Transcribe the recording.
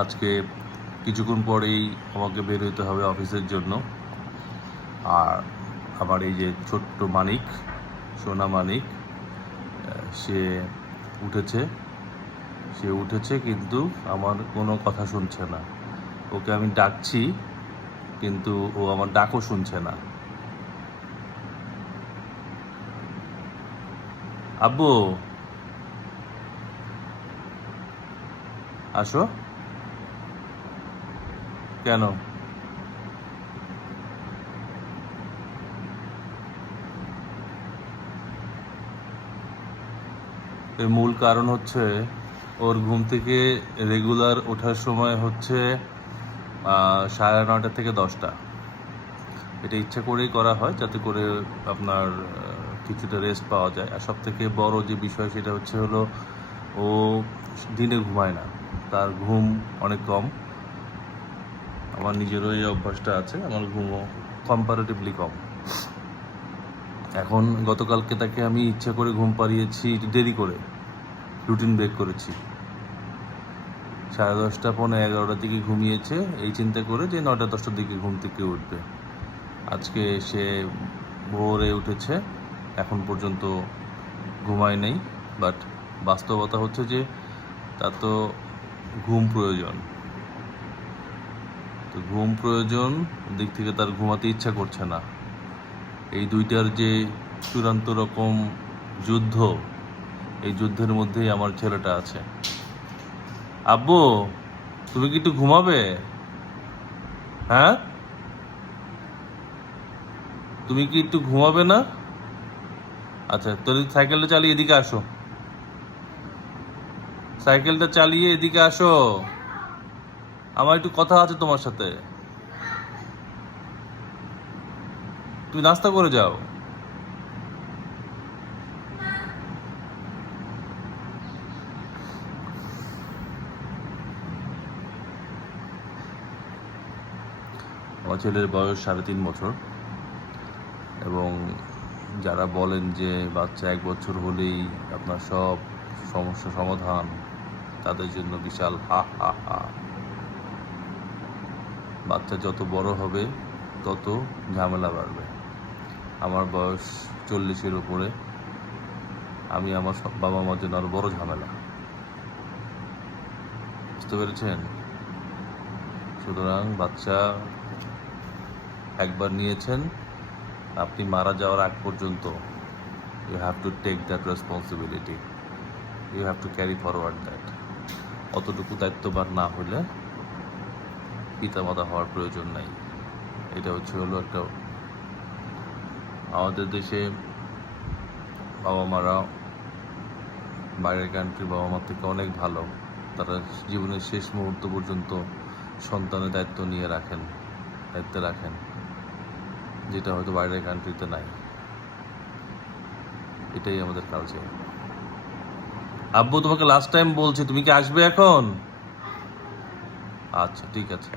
আজকে কিছুক্ষণ পরেই আমাকে বের হইতে হবে অফিসের জন্য। আর আমার এই যে ছোট্ট মানিক, সোনা মানিক, সে উঠেছে কিন্তু আমার কোনো কথা শুনছে না। ওকে আমি ডাকছি কিন্তু ও আমার ডাকও শুনছে না। আব্বু, আসো। কেন? এর মূল কারণ হচ্ছে ওর ঘুম থেকে রেগুলার ওঠার সময় হচ্ছে 9:30 থেকে 10টা। এটা ইচ্ছা করেই করা হয় যাতে করে আপনার কিছুটা রেস্ট পাওয়া যায়। আর সব থেকে বড় যে বিষয় সেটা হলো ও দিনে ঘুমায় না, তার ঘুম অনেক কম। আমার নিজেরও এই অভ্যাসটা আছে, আমার ঘুমও কম্পারেটিভলি কম। এখন গতকালকে তাকে আমি ইচ্ছা করে ঘুম পাড়িয়েছি দেরি করে, রুটিন ব্রেক করেছি। 10:30 পৌনে 11টার দিকে ঘুমিয়েছে এই চিন্তা করে যে 9টা-10টার দিকে ঘুম থেকে উঠবে। আজকে সে ভোরে উঠেছে, এখন পর্যন্ত ঘুমায় নেই। বাট বাস্তবতা হচ্ছে যে তার তো ঘুম প্রয়োজন। তো ঘুম প্রয়োজন দিক থেকে তার ঘুমাতে ইচ্ছা করছে না। এই দুইটার যে চূড়ান্ত রকম যুদ্ধ, এই যুদ্ধের মধ্যেই আমার ছেলেটা আছে। আব্বু, তুমি কি একটু ঘুমাবে? হ্যাঁ, তুমি কি একটু ঘুমাবে না? আচ্ছা, তাহলে সাইকেলটা চালিয়ে এদিকে আসো। সাইকেলটা চালিয়ে এদিকে আসো, আমার একটু কথা আছে তোমার সাথে। তুমি নাস্তা করে যাও। আমার ছেলের বয়স 3.5 বছর, এবং যারা বলেন যে বাচ্চা 1 বছর হলেই আপনার সব সমস্যা সমাধান, তাদের জন্য বিশাল হা হা হা। বাচ্চা যত বড় হবে তত ঝামেলা বাড়বে। আমার বয়স 40-এর উপরে, আমি আমার বাবা মার জন্য আরো বড় ঝামেলা। বুঝতে পেরেছেন? সুতরাং বাচ্চা একবার নিয়েছেন, আপনি মারা যাওয়ার আগ পর্যন্ত you have to take that responsibility, you have to carry forward that. অতটুকু দায়িত্ববান না হলে পিতামাতা হওয়ার প্রয়োজন নাই। এটা হলো একটা, আমাদের দেশে বাবা মারা বাইরের কান্ট্রির বাবা মার থেকে অনেক ভালো। তারা জীবনের শেষ মুহূর্ত পর্যন্ত সন্তানের দায়িত্বে রাখেন, যেটা হয়তো বাইরের কান্ট্রিতে নাই। এটাই আমাদের কালচার। আব্বু, তোমাকে লাস্ট টাইম বলছি, তুমি কি আসবে এখন? আচ্ছা, ঠিক আছে।